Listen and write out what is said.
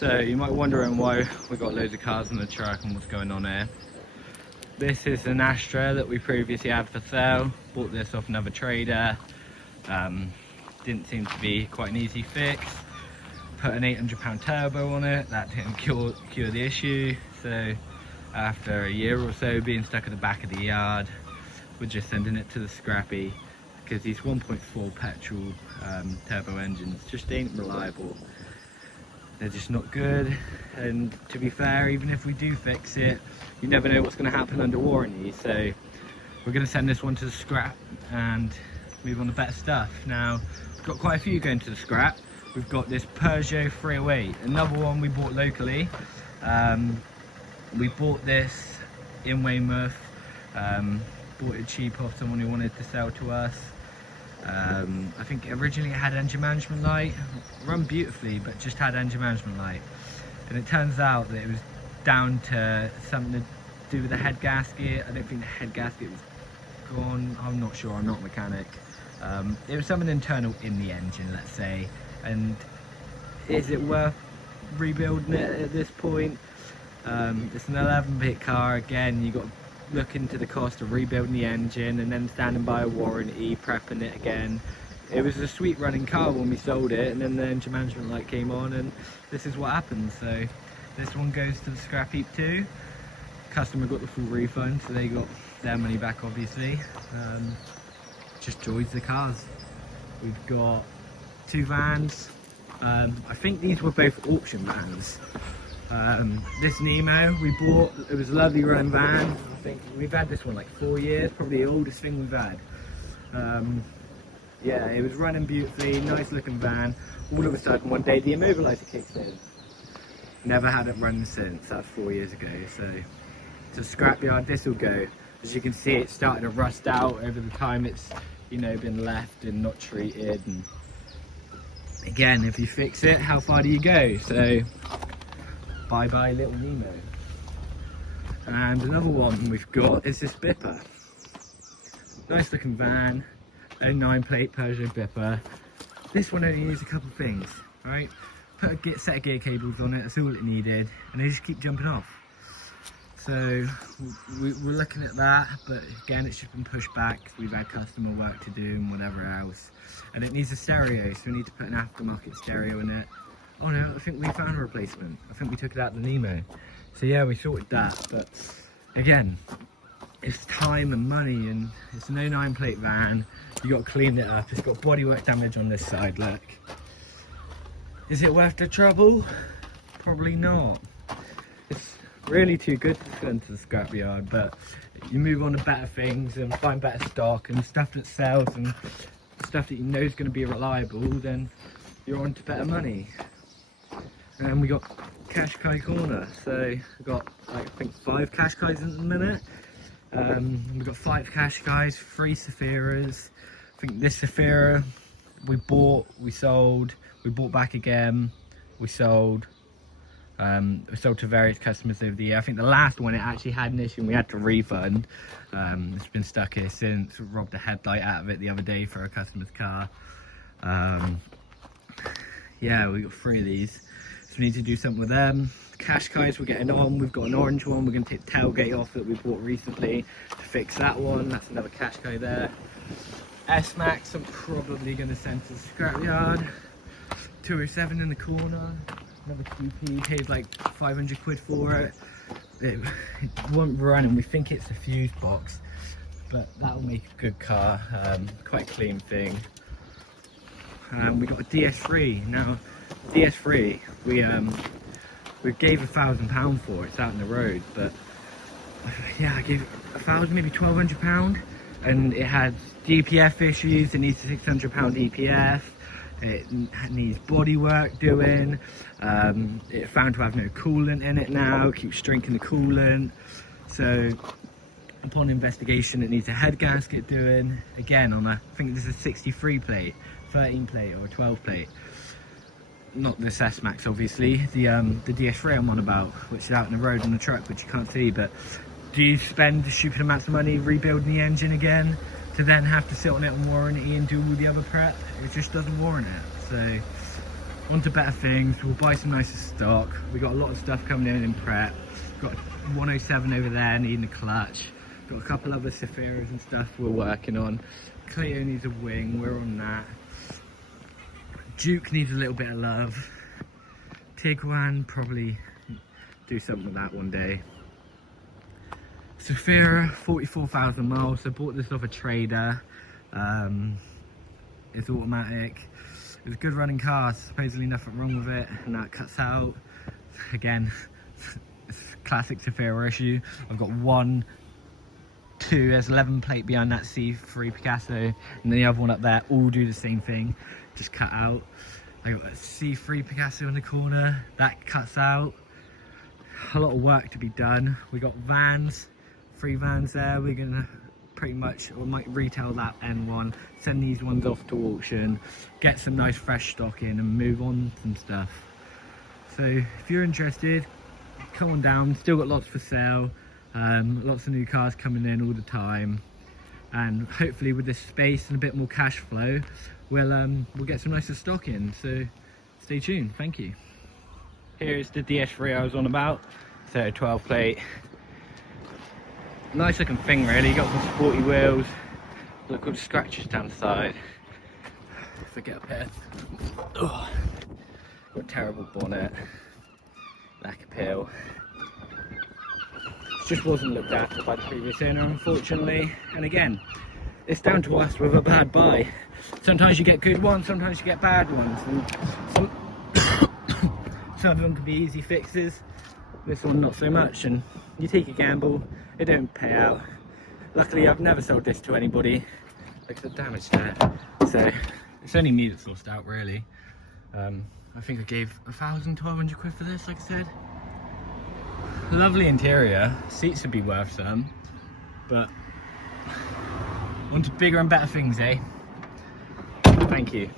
So you might be wondering why we got loads of cars in the truck and what's going on here. This is an Astra that we previously had for sale. Bought this off another trader. Didn't seem to be quite an easy fix. Put an £800 turbo on it. That didn't cure the issue. So after a year or so being stuck at the back of the yard, we're just sending it to the scrappy because these 1.4 petrol turbo engines just ain't reliable. They're just not good, and to be fair, even if we do fix it, you never know what's going to happen under warranty. So we're going to send this one to the scrap and move on to better stuff. Now we've got quite a few going to the scrap. We've got this Peugeot 308, another one we bought locally. We bought this in Weymouth, bought it cheap off someone who wanted to sell to us. I think originally it had engine management light, run beautifully, but just had engine management light. And it turns out that it was down to something to do with the head gasket. I don't think the head gasket was gone. I'm not sure, I'm not a mechanic. It was something internal in the engine, let's say. And is it worth rebuilding it at this point? It's an 11-bit car. Again, you got to look into the cost of rebuilding the engine and then standing by a warranty, prepping it again. It was a sweet running car when we sold it, and then the engine management light came on, and this is what happened. So this one goes to the scrap heap too. Customer got the full refund, so they got their money back, obviously. Just joys the cars. We've got two vans. I think these were both auction vans. This Nemo we bought, it was a lovely running van. I think we've had this one like 4 years, probably the oldest thing we've had. Yeah, it was running beautifully, nice looking van. All of a sudden one day the immobiliser kicks in. Never had it running since. That's 4 years ago. So to scrapyard this will go. As you can see, it's starting to rust out over the time it's, you know, been left and not treated. And again, if you fix it, how far do you go? So bye bye little Nemo. And another one we've got is this Bipper. Nice looking van, 09 plate Peugeot Bipper. This one only needs a couple of things, right? Put a set of gear cables on it, that's all it needed, and they just keep jumping off. So we're looking at that, but again, it's just been pushed back because we've had customer work to do and whatever else. And it needs a stereo, so we need to put an aftermarket stereo in it. Oh no, I think we found a replacement. I think we took it out of the Nemo. So yeah, we sorted that, but again, it's time and money, and it's an 09 plate van. You got to clean it up. It's got bodywork damage on this side, look. Is it worth the trouble? Probably not. It's really too good to send to the scrapyard, but you move on to better things and find better stock and stuff that sells and stuff that you know is going to be reliable, then you're on to better money. And we got Qashqai corner, so we've got like, I think 5 Qashqais in the minute. We've got 5 Qashqais, 3 Saphiras. I think this Saphira we bought, we sold, we bought back again, we sold. We sold to various customers over the year. I think the last one, it actually had an issue and we had to refund. It's been stuck here since. Robbed a headlight out of it the other day for a customer's car. Yeah, we got 3 of these. So we need to do something with them. Qashqais we're getting on. We've got an orange one. We're going to take the tailgate off that we bought recently to fix that one. That's another Qashqai there. S-Max I'm probably going to send to the scrapyard. 207 in the corner. Another QP, paid like 500 quid for it. It won't run, and we think it's a fuse box, but that'll make a good car. Quite a clean thing. We got a DS3. Now DS3 we gave £1,000 for it. It's out in the road, but yeah, I gave £1,000, maybe £1,200, and it had DPF issues. It needs a £600 DPF. It needs body work doing. It found to have no coolant in it now, keeps drinking the coolant. So upon investigation, it needs a head gasket doing. Again, on a, I think this is a 63 plate, 13 plate or a 12 plate. Not this S-Max obviously, the DS3 I'm on about, which is out in the road on the truck, which you can't see. But do you spend stupid amounts of money rebuilding the engine again to then have to sit on it on warranty and do all the other prep? It just doesn't warrant it. So on to better things. We'll buy some nicer stock. We got a lot of stuff coming in prep. Got 107 over there needing a clutch. Got a couple other Saphiras and stuff we're working on. Clio needs a wing, we're on that. Duke needs a little bit of love. Tiguan, probably do something with that one day. Saphira, 44,000 miles. I bought this off a trader. It's automatic. It's a good running car, supposedly nothing wrong with it, and that cuts out. Again, it's a classic Saphira issue. I've got 1, 2, there's 11 plate behind that C3 Picasso, and then the other one up there, all do the same thing, just cut out. I got a C3 Picasso in the corner, that cuts out. A lot of work to be done. We got vans, 3 vans there. We're gonna pretty much, or might retail that N1, send these ones off to auction, get some nice fresh stock in and move on some stuff. So if you're interested, come on down. Still got lots for sale, lots of new cars coming in all the time, and hopefully with this space and a bit more cash flow, we'll get some nicer stock in. So stay tuned. Thank you. Here's the DS3 I was on about. So 12 plate. Nice looking thing really, got some sporty wheels. Look all the scratches down the side. If I get up here. Oh, got a terrible bonnet. Lack appeal. Just wasn't looked after by the previous owner, unfortunately. And again, it's down to us with a bad buy. Sometimes you get good ones, sometimes you get bad ones. And some of them can be easy fixes. This one not so much, and you take a gamble, it don't pay out. Luckily I've never sold this to anybody. Look at the damage there. So it's only me that's lost out really. I think I gave 1,000, 1,200 quid for this, like I said. Lovely interior, seats would be worth some, but on to bigger and better things, eh? Thank you.